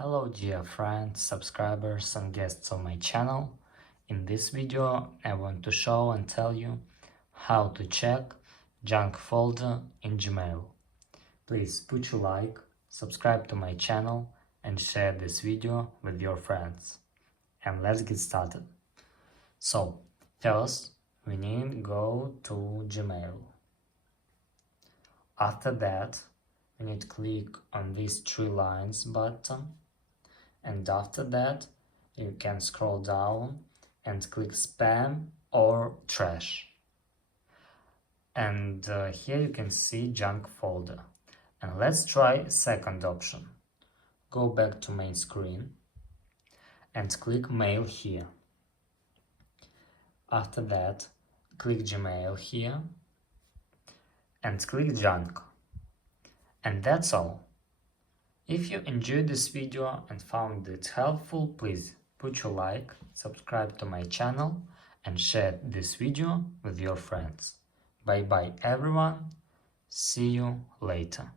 Hello dear friends, subscribers and guests on my channel. In this video I want to show and tell you how to check junk folder in Gmail. Please put your like, subscribe to my channel and share this video with your friends. And let's get started. So, first we need to go to Gmail. After that, we need to click on these three lines button, and after that you can scroll down and click spam or trash, and here you can see junk folder. And let's try second option. Go back to main screen and click mail here. After that click Gmail here and click junk. And that's all. If you enjoyed this video and found it helpful, please put your like, subscribe to my channel and share this video with your friends. Bye bye everyone, see you later.